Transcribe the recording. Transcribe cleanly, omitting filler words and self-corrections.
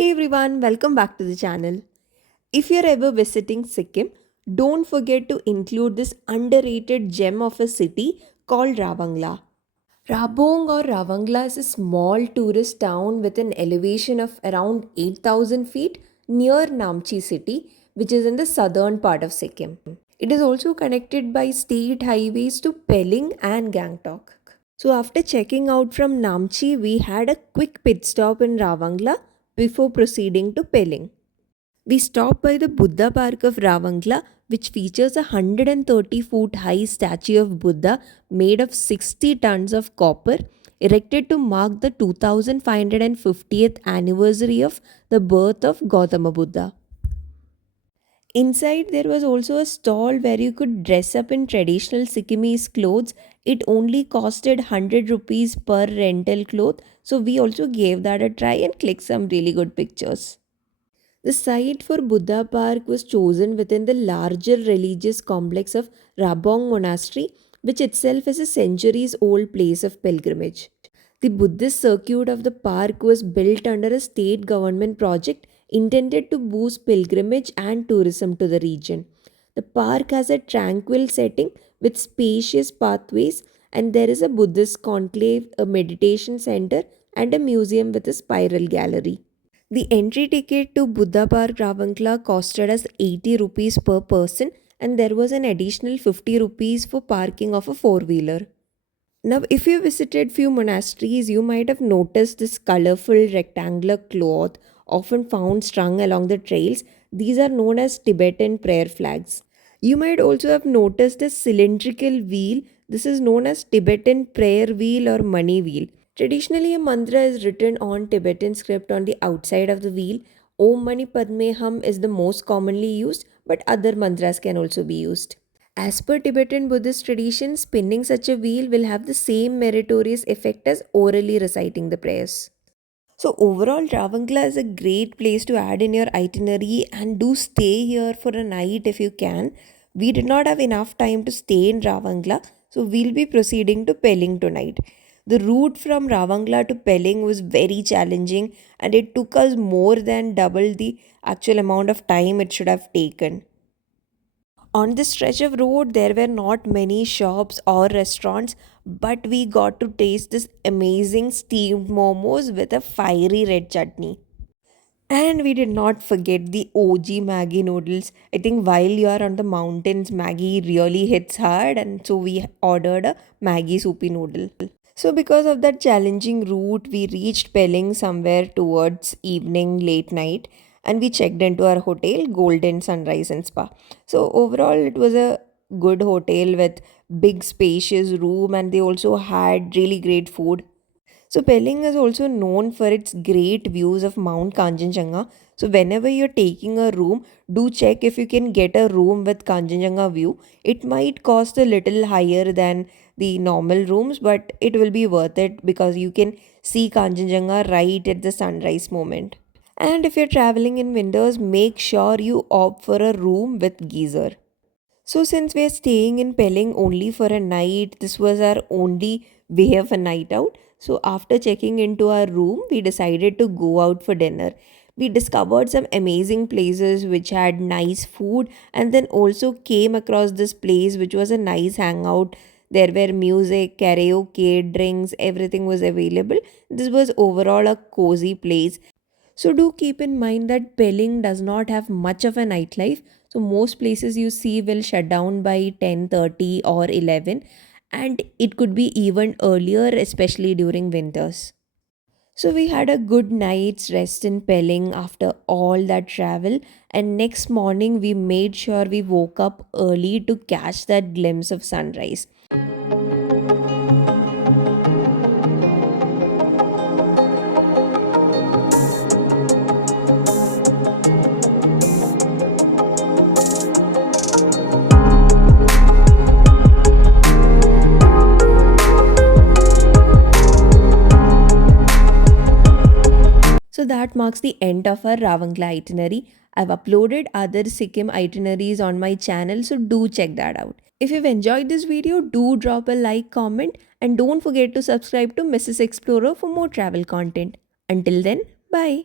Hey everyone, welcome back to the channel. If you're ever visiting Sikkim, don't forget to include this underrated gem of a city called Ravangla. Rabong or Ravangla is a small tourist town with an elevation of around 8,000 feet near Namchi city, which is in the southern part of Sikkim. It is also connected by state highways to Pelling and Gangtok. So, after checking out from Namchi, we had a quick pit stop in Ravangla before proceeding to Pelling. We stopped by the Buddha Park of Ravangla, which features a 130-foot high statue of Buddha made of 60 tons of copper, erected to mark the 2550th anniversary of the birth of Gautama Buddha. Inside, there was also a stall where you could dress up in traditional Sikkimese clothes. It only costed 100 rupees per rental cloth, so we also gave that a try and clicked some really good pictures. The site for Buddha Park was chosen within the larger religious complex of Rabong Monastery, which itself is a centuries old place of pilgrimage. The Buddhist circuit of the park was built under a state government project intended to boost pilgrimage and tourism to the region. The park has a tranquil setting with spacious pathways, and there is a Buddhist conclave, a meditation center, and a museum with a spiral gallery. The entry ticket to Buddha Park Ravangla costed us 80 rupees per person, and there was an additional 50 rupees for parking of a four wheeler. Now, if you visited few monasteries, you might have noticed this colorful rectangular cloth often found strung along the trails. These are known as Tibetan prayer flags. You might also have noticed a cylindrical wheel. This is known as Tibetan prayer wheel or money wheel. Traditionally, a mantra is written on Tibetan script on the outside of the wheel. Om Mani Padme Hum is the most commonly used, but other mantras can also be used. As per Tibetan Buddhist tradition, spinning such a wheel will have the same meritorious effect as orally reciting the prayers. So, overall, Ravangla is a great place to add in your itinerary and do stay here for a night if you can. We did not have enough time to stay in Ravangla, so we'll be proceeding to Pelling tonight. The route from Ravangla to Pelling was very challenging and it took us more than double the actual amount of time it should have taken. On this stretch of road, there were not many shops or restaurants, but we got to taste this amazing steamed momos with a fiery red chutney. And we did not forget the OG Maggie noodles. I think while you are on the mountains, Maggie really hits hard, and so we ordered a Maggie soupy noodle. So, because of that challenging route, we reached Pelling somewhere towards evening, late night, and we checked into our hotel, Golden Sunrise and Spa. So, overall, it was a good hotel with big, spacious room, and they also had really great food. So Pelling is also known for its great views of Mount Kanchenjunga. So whenever you're taking a room, do check if you can get a room with Kanchenjunga view. It might cost a little higher than the normal rooms, but it will be worth it because you can see Kanchenjunga right at the sunrise moment. And if you're traveling in winters, make sure you opt for a room with geyser. So, since we're staying in Pelling only for a night, this was our only way of a night out. So, after checking into our room, we decided to go out for dinner. We discovered some amazing places which had nice food, and then also came across this place which was a nice hangout. There were music, karaoke, drinks, everything was available. This was overall a cozy place. So do keep in mind that Pelling does not have much of a nightlife. So most places you see will shut down by 10:30 or 11, and it could be even earlier, especially during winters. So we had a good night's rest in Pelling after all that travel, and next morning we made sure we woke up early to catch that glimpse of sunrise. So that marks the end of our Ravangla itinerary. I've uploaded other Sikkim itineraries on my channel, so do check that out. If you've enjoyed this video, do drop a like, comment, and don't forget to subscribe to Mrs. Explorer for more travel content. Until then, bye.